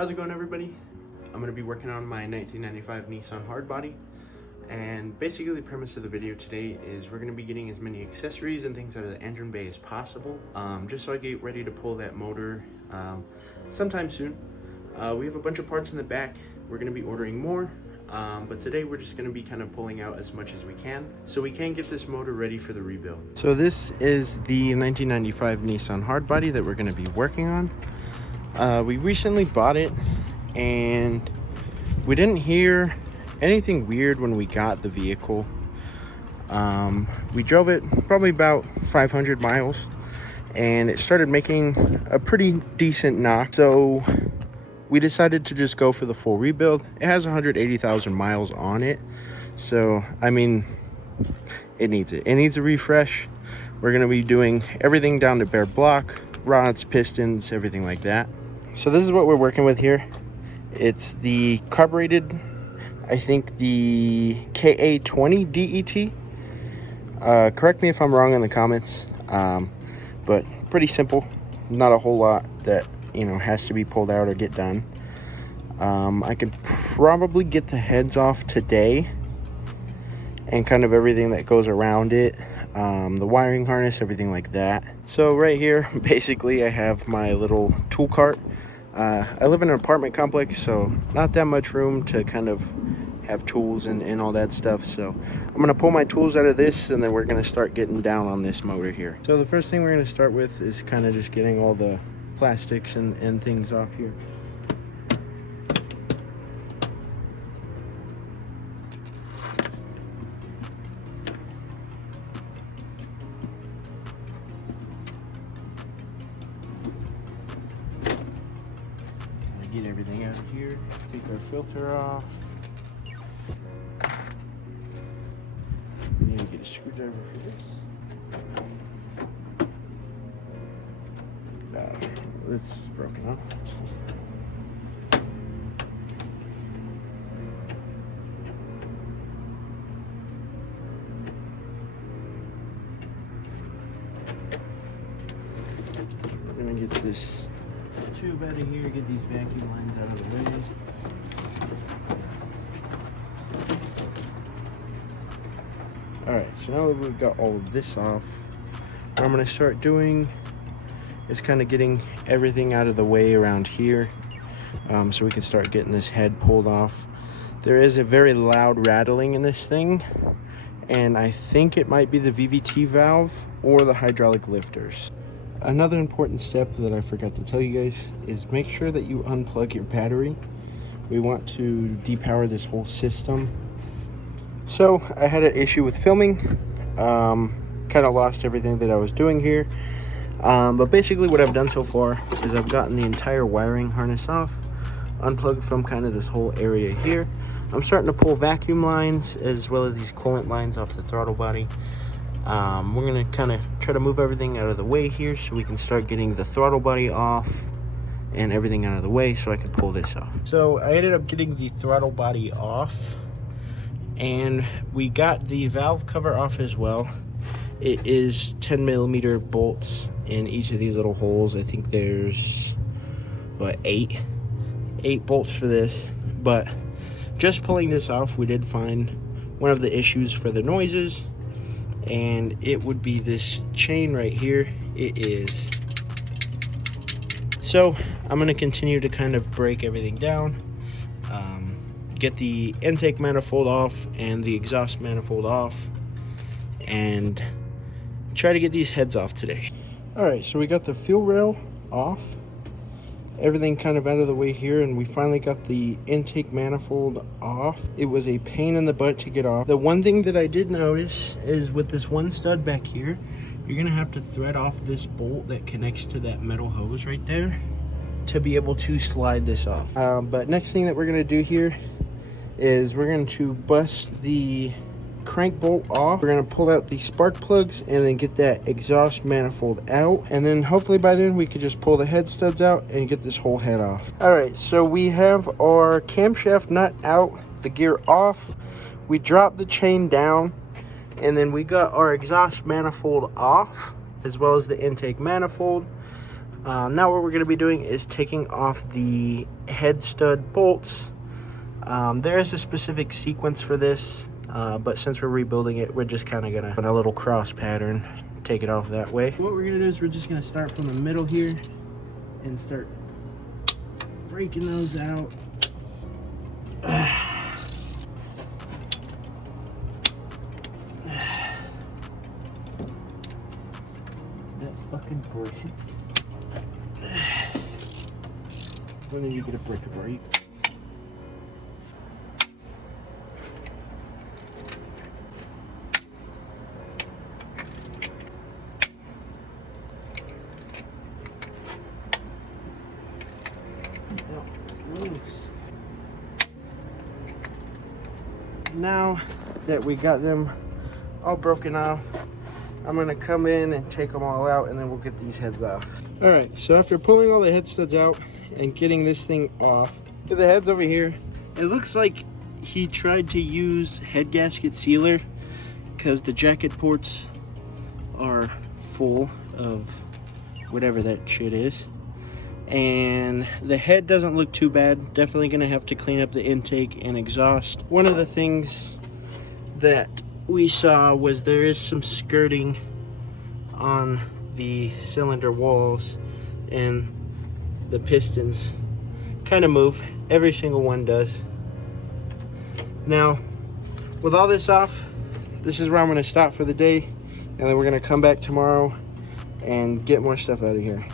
How's it going, everybody? I'm going to be working on my 1995 Nissan Hardbody, and basically the premise of the video today is we're going to be getting as many accessories and things out of the engine bay as possible, just so I get ready to pull that motor sometime soon. We have a bunch of parts in the back. We're going to be ordering more, but today we're just going to be kind of pulling out as much as we can so we can get this motor ready for the rebuild. So this is the 1995 Nissan Hardbody that we're going to be working on. We recently bought it and we didn't hear anything weird when we got the vehicle. We drove it probably about 500 miles and it started making a pretty decent knock, so we decided to just go for the full rebuild. It has 180,000 miles on it, so I mean, it needs a refresh. We're going to be doing everything down to bare block, rods, pistons, everything like that. So this is what we're working with here. It's the carbureted, I think the KA20 DET. Correct me if I'm wrong in the comments, but pretty simple. Not a whole lot that, you know, has to be pulled out or get done. I could probably get the heads off today and kind of everything that goes around it, the wiring harness, everything like that. So right here, basically I have my little tool cart. I live in an apartment complex, so not that much room to kind of have tools and all that stuff. So I'm going to pull my tools out of this and then we're going to start getting down on this motor here. So the first thing we're going to start with is kind of just getting all the plastics and things off here. Get everything out of here, take our filter off. We need to get a screwdriver for this. This is broken off. We're gonna get this tube out of here, get these vacuum lines out of the way. Alright, so now that we've got all of this off, what I'm going to start doing is kind of getting everything out of the way around here, so we can start getting this head pulled off. There is a very loud rattling in this thing, and I think it might be the VVT valve or the hydraulic lifters. Another important step that I forgot to tell you guys is make sure that you unplug your battery. We want to depower this whole system. So I had an issue with filming, kind of lost everything that I was doing here. But basically what I've done so far is I've gotten the entire wiring harness off, unplugged from kind of this whole area here. I'm starting to pull vacuum lines as well as these coolant lines off the throttle body. We're going to kind of try to move everything out of the way here so we can start getting the throttle body off and everything out of the way so I can pull this off. So I ended up getting the throttle body off and we got the valve cover off as well. It is 10mm bolts in each of these little holes. I think there's, what, eight bolts for this. But just pulling this off, we did find one of the issues for the noises, and it would be this chain right here. It is. So I'm going to continue to kind of break everything down, get the intake manifold off and the exhaust manifold off, and try to get these heads off today. Alright, so we got the fuel rail off, everything kind of out of the way here, and we finally got the intake manifold off. It was a pain in the butt to get off. The one thing that I did notice is with this one stud back here, you're gonna have to thread off this bolt that connects to that metal hose right there to be able to slide this off. But next thing that we're gonna do here is we're going to bust the crank bolt off. We're going to pull out the spark plugs and then get that exhaust manifold out, and then hopefully by then we could just pull the head studs out and get this whole head off. All right, so we have our camshaft nut out, the gear off, we dropped the chain down, and then we got our exhaust manifold off as well as the intake manifold. Now what we're going to be doing is taking off the head stud bolts. There is a specific sequence for this, but since we're rebuilding it, we're just kind of going to put a little cross pattern, take it off that way. What we're going to do is we're just going to start from the middle here and start breaking those out. That fucking brick. When did you get a brick of break? Now that we got them all broken off, I'm gonna come in and take them all out, and then we'll get these heads off. All right, so after pulling all the head studs out and getting this thing off, get the heads over here. It looks like he tried to use head gasket sealer because the jacket ports are full of whatever that shit is. And the head doesn't look too bad. Definitely gonna have to clean up the intake and exhaust. One of the things that we saw was there is some skirting on the cylinder walls, and the pistons kind of move. Every single one does. Now, with all this off, this is where I'm gonna stop for the day, and then we're gonna come back tomorrow and get more stuff out of here.